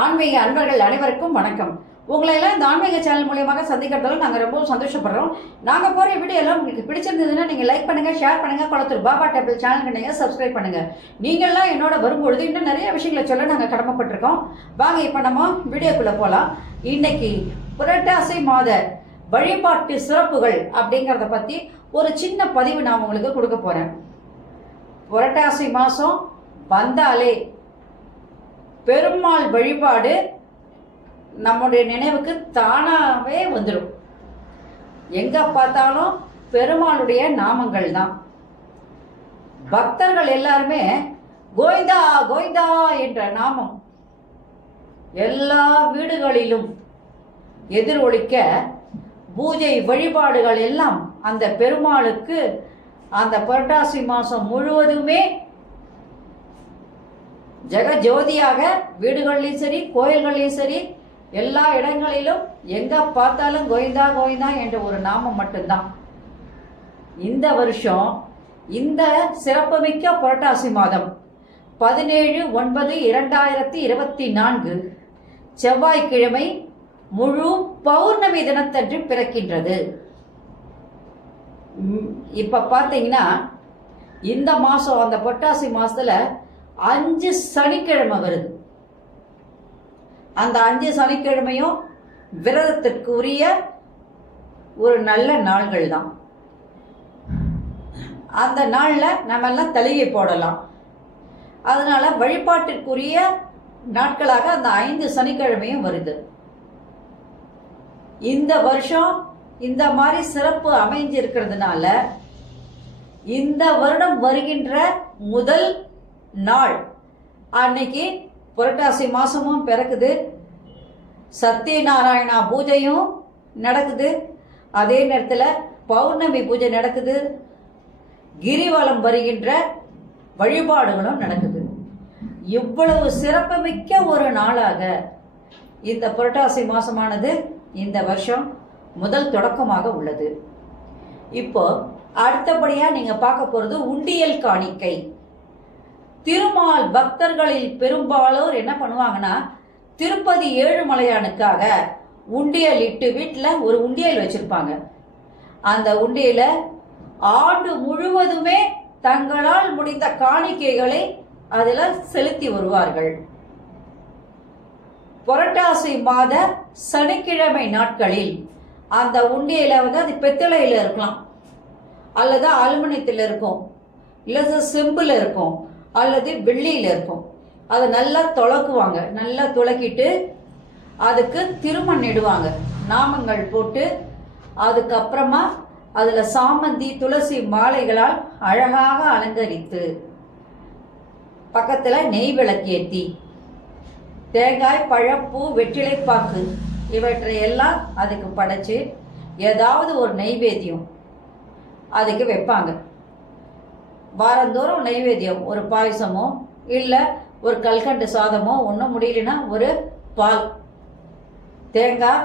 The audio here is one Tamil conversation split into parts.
ஆன்மீக அன்பர்கள் அனைவருக்கும் வணக்கம். உங்களை எல்லாம் இந்த ஆன்மீக சேனல் மூலியமாக சந்திக்கிறதால நாங்கள் ரொம்ப சந்தோஷப்படுறோம். நாங்கள் போகிற வீடியோ எல்லாம் உங்களுக்கு பிடிச்சிருந்ததுன்னா நீங்கள் லைக் பண்ணுங்க, ஷேர் பண்ணுங்க, குளத்தூர் பாபா டெம்பிள் சேனலுக்கு நீங்கள் சப்ஸ்கிரைப் பண்ணுங்க. நீங்கள்லாம் என்னோட வரும்பொழுது இன்னும் நிறைய விஷயங்களை சொல்ல நாங்கள் கடமைப்பட்டிருக்கோம். வாங்க இப்போ நம்ம வீடியோக்குள்ள போகலாம். இன்னைக்கு புரட்டாசி மாத வழிபாட்டு சிறப்புகள் அப்படிங்கிறத பற்றி ஒரு சின்ன பதிவு நான் உங்களுக்கு கொடுக்க போறேன். புரட்டாசி மாதம் வந்தாலே பெருமாள் வழிபாடு நம்முடைய நினைவுக்கு தானாவே வந்துடும். எங்க பார்த்தாலும் பெருமாளுடைய நாமங்கள் தான். பக்தர்கள் எல்லாருமே கோவிந்தா கோவிந்தா என்ற நாமம் எல்லா வீடுகளிலும் எதிரொலிக்க பூஜை வழிபாடுகள் எல்லாம் அந்த பெருமாளுக்கு அந்த புரட்டாசி மாசம் முழுவதுமே ஜெகஜோதியாக வீடுகள்லையும் சரி, கோயில்கள்லையும் சரி, எல்லா இடங்களிலும் எங்க பார்த்தாலும் கோவிந்தா கோவிந்தா என்ற ஒரு நாமம் மட்டும்தான். இந்த வருஷம் இந்த சிறப்புமிக்க புரட்டாசி மாதம் 17/9/2024 செவ்வாய்க்கிழமை முழு பௌர்ணமி தினத்தன்று பிறக்கின்றது. இப்ப பாத்தீங்கன்னா இந்த மாசம் அந்த புரட்டாசி மாசத்துல 5 சனிக்கிழமை வருது. அந்த 5 சனிக்கிழமையும் விரதத்திற்குரிய ஒரு நல்ல நாள்கள் தான். அந்த நாள்ல நம்ம எல்லாம் தலையை போடலாம். அதனால வழிபாட்டிற்குரிய நாட்களாக அந்த 5 சனிக்கிழமையும் வருது. இந்த வருஷம் இந்த மாதிரி சிறப்பு அமைஞ்சிருக்கிறதுனால இந்த வருடம் வருகின்ற முதல் நாள் அன்னைக்கு புரட்டாசி மாசமும் பிறக்குது, சத்யநாராயணா பூஜையும் நடக்குது, அதே நேரத்தில் பௌர்ணமி பூஜை நடக்குது, கிரிவலம் வருகின்ற வழிபாடுகளும் நடக்குது. இவ்வளவு சிறப்புமிக்க ஒரு நாளாக இந்த புரட்டாசி மாசமானது இந்த வருஷம் முதல் தொடக்கமாக உள்ளது. இப்போ அடுத்தபடியா நீங்க பார்க்க போறது உண்டியல் காணிக்கை. திருமால் பக்தர்களில் பெரும்பாலோர் என்ன பண்ணுவாங்கன்னா, திருப்பதி ஏழுமலையானுக்காக உண்டியல் இட்டு வீட்டுல ஒரு உண்டியல் வச்சிருப்பாங்க. அந்த உண்டியல ஆண்டு முழுவதுமே தங்களால் முடிந்த காணிக்கைகளை அதுல செலுத்தி வருவார்கள். புரட்டாசி மாத சனிக்கிழமை நாட்களில் அந்த உண்டியல அது பித்தளையில இருக்கலாம், அல்லது அலுமினியத்தில் இருக்கும், இல்ல செம்புல இருக்கும், அல்லது வெள்ளியில இருக்கும். அதை நல்லா துளக்குவாங்க. நல்லா துளக்கிட்டு அதுக்கு திருமண் இடுவாங்க, நாமங்கள் போட்டு. அதுக்கப்புறமா அதுல சாமந்தி துளசி மாலைகளால் அழகாக அலங்கரித்து பக்கத்துல நெய் விளக்கேத்தி தேங்காய், பழப்பூ, வெற்றிலைப்பாக்கு இவற்றை எல்லாம் அதுக்கு படைச்சு ஏதாவது ஒரு நெய்வேத்தியம் அதுக்கு வைப்பாங்க. வாரந்தோறும் நைவேத்தியம், ஒரு பாயசமோ இல்ல ஒரு கல்கண்டு சாதமோ, ஒன்றும் முடியலன்னா ஒரு பால், தேங்காய்,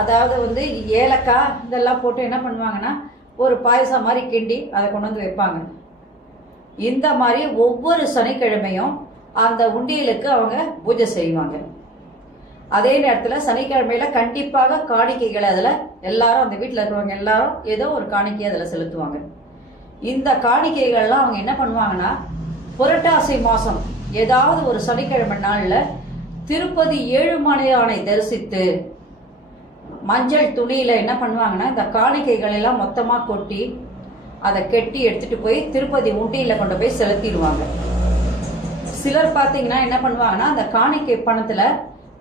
அதாவது ஏலக்காய் இதெல்லாம் போட்டு என்ன பண்ணுவாங்கன்னா ஒரு பாயசம் மாதிரி கிண்டி அதை கொண்டு வந்து வைப்பாங்க. இந்த மாதிரி ஒவ்வொரு சனிக்கிழமையும் அந்த உண்டியலுக்கு அவங்க பூஜை செய்வாங்க. அதே நேரத்தில் சனிக்கிழமையில கண்டிப்பாக காணிக்கைகளை அதில் எல்லாரும், அந்த வீட்டில் இருக்கிறவங்க எல்லாரும் ஏதோ ஒரு காணிக்கையை அதில் செலுத்துவாங்க. இந்த காணிக்கைகள்லாம் அவங்க என்ன பண்ணுவாங்கன்னா, புரட்டாசி மாசம் ஏதாவது ஒரு சனிக்கிழமை நாள்ல திருப்பதி ஏழுமலையானை தரிசித்து மஞ்சள் துணியில என்ன பண்ணுவாங்கன்னா இந்த காணிக்கைகள் எல்லாம் மொத்தமா கொட்டி அதை கெட்டி எடுத்துட்டு போய் திருப்பதி உண்டியில கொண்டு போய் செலுத்திடுவாங்க. சிலர் பாத்தீங்கன்னா என்ன பண்ணுவாங்கன்னா, அந்த காணிக்கை பணத்துல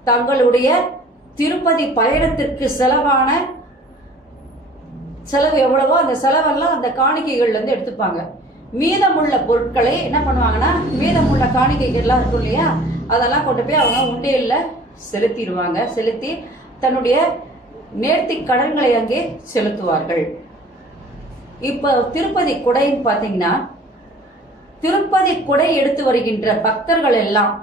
தங்களுடைய திருப்பதி பயணத்திற்கு செலவான செலவு எவ்வளவோ அந்த செலவெல்லாம் அந்த காணிக்கைகள்ல இருந்து எடுத்துப்பாங்க. மீதமுள்ள பொருட்களை என்ன பண்ணுவாங்கன்னா, மீதமுள்ள காணிக்கைகள் எல்லாம் இருக்கும் இல்லையா, அதெல்லாம் கொண்டு போய் அவங்க உண்டியல்ல செலுத்திடுவாங்க. செலுத்தி தன்னுடைய நேர்த்தி கடன்களை அங்கே செலுத்துவார்கள். இப்ப திருப்பதி குடைன்னு பாத்தீங்கன்னா, திருப்பதி குடை எடுத்து வருகின்ற பக்தர்கள் எல்லாம்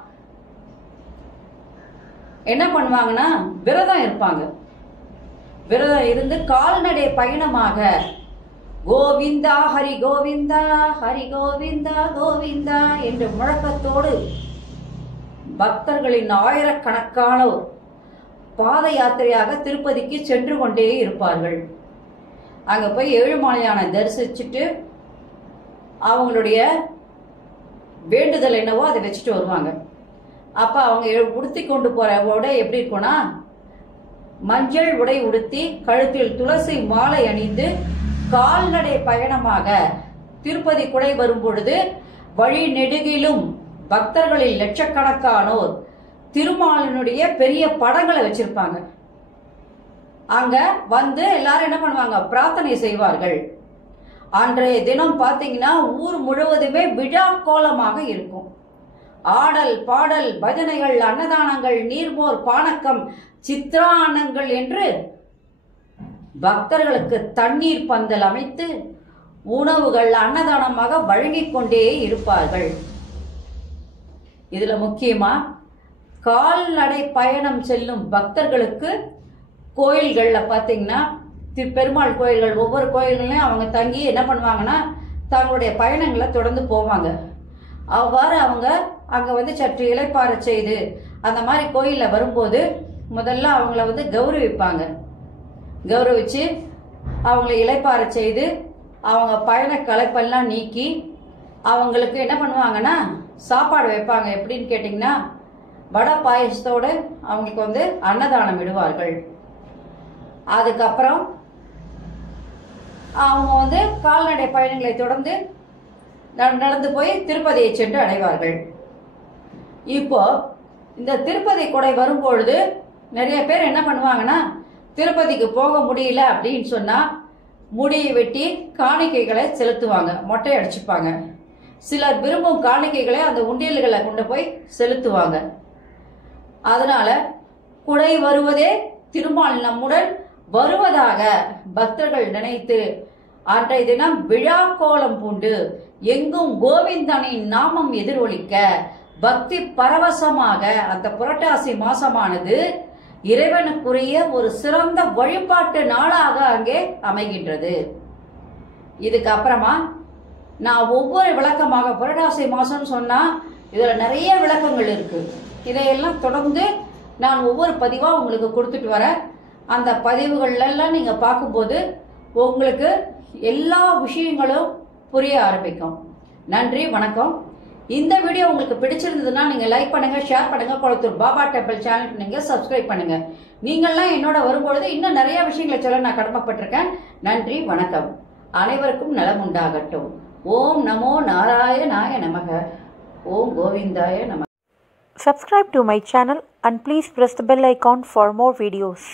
என்ன பண்ணுவாங்கன்னா விரதம் இருப்பாங்க. விரதம் இருந்து கால்நடை பயணமாக கோவிந்தா ஹரி கோவிந்தா ஹரி கோவிந்தா கோவிந்தா என்ற முழக்கத்தோடு பக்தர்களின் ஆயிரக்கணக்கானோர் பாத யாத்திரையாக திருப்பதிக்கு சென்று கொண்டே இருப்பார்கள். அங்க போய் ஏழுமலையானை தரிசிச்சுட்டு அவங்களுடைய வேண்டுதல் என்னவோ அதை வச்சுட்டு வருவாங்க. அப்ப அவங்க உடுத்தி கொண்டு போற உடை எப்படி இருக்கும்னா, மஞ்சள் உடை உடுத்தி கழுத்தில் துளசி மாலை அணிந்து கால்நடை பயணமாக திருப்பதி குடை வரும் பொழுது வழி நெடுகிலும் பக்தர்களில் லட்சக்கணக்கானோர் திருமாலினுடைய பெரிய படங்களை வச்சிருப்பாங்க. அங்க வந்து எல்லாரும் என்ன பண்ணுவாங்க, பிரார்த்தனை செய்வார்கள். அன்றைய தினம் பாத்தீங்கன்னா ஊர் முழுவதுமே விழா கோலமாக இருக்கும். ஆடல் பாடல் பஜனைகள் அன்னதானங்கள் நீர்மோர் பானக்கம் சித்ரான்னங்கள் என்று பக்தர்களுக்கு தண்ணீர் பந்தல் அமைத்து உணவுகள் அன்னதானமாக வழங்கிக் கொண்டே இருப்பார்கள். இதுல முக்கியமா கால்நடை பயணம் செல்லும் பக்தர்களுக்கு கோயில்கள்ல பாத்தீங்கன்னா பெருமாள் கோயில்கள் ஒவ்வொரு கோயில்களையும் அவங்க தங்கி என்ன பண்ணுவாங்கன்னா தங்களுடைய பயணங்களை தொடர்ந்து போவாங்க. அவ்வாறு அவங்க அங்க வந்து சற்று இளைப்பாற செய்து அந்த மாதிரி கோயில்ல வரும்போது முதல்ல அவங்கள வந்து கௌரவிப்பாங்க. கௌரவிச்சு அவங்களை இளைப்பாற செய்து அவங்க பயண களைப்பெல்லாம் நீக்கி அவங்களுக்கு என்ன பண்ணுவாங்கன்னா சாப்பாடு வைப்பாங்க. எப்படின்னு கேட்டிங்கன்னா வடை பாயசத்தோடு அவங்களுக்கு வந்து அன்னதானம் விடுவார்கள். அதுக்கப்புறம் அவங்க வந்து கால்நடை பயணங்களை தொடர்ந்து நடந்து போய் திருப்பதியை சென்று அடைவார்கள். இப்போ இந்த திருப்பதி கொடை வரும்பொழுது நிறைய பேர் என்ன பண்ணுவாங்கன்னா திருப்பதிக்கு போக முடியல அப்படின்னு சொன்னா முடியை வெட்டி காணிக்கைகளை செலுத்துவாங்க, மொட்டை அடிச்சுப்பாங்க. சிலர் விரும்பும் காணிக்கைகளை அந்த உண்டியல்களை கொண்டு போய் செலுத்துவாங்க. அதனால குடை வருவதே திருமால் நம்முடன் வருவதாக பக்தர்கள் நினைத்து அன்றைய தினம் விழா கோலம் பூண்டு எங்கும் கோவிந்தனின் நாமம் எதிரொலிக்க பக்தி பரவசமாக அந்த புரட்டாசி மாசமானது இறைவனுக்குரிய ஒரு சிறந்த வழிபாட்டு நாளாக அங்கே அமைகின்றது. இதுக்கு அப்புறமா நான் ஒவ்வொரு விளக்கமாக புரட்டாசி மாசம் சொன்னா இதுல நிறைய விளக்கங்கள் இருக்கு. இதையெல்லாம் தொடர்ந்து நான் ஒவ்வொரு பதிவா உங்களுக்கு கொடுத்துட்டு வரேன். அந்த பதிவுகள்லாம் நீங்க பார்க்கும்போது உங்களுக்கு எல்லா விஷயங்களும் புரிய ஆரம்பிக்கும். நன்றி, வணக்கம். இந்த வீடியோ உங்களுக்கு பிடிச்சிருந்ததுன்னா நீங்க லைக் பண்ணுங்க, ஷேர் பண்ணுங்க. கொளத்தூர் பாபா டெம்பிள் சேனலுக்கு நீங்க சப்ஸ்கிரைப் பண்ணுங்க. நீங்கள்லாம் என்னோட வரும்பொழுது இன்னும் நிறைய விஷயங்களை சொல்ல நான் கடமைப்பட்டிருக்கேன். நன்றி, வணக்கம். அனைவருக்கும் நலம் உண்டாகட்டும். ஓம் நமோ நாராயணாய நமக. ஓம் கோவிந்தாய நமக. Subscribe to my channel and please press the bell icon for more videos.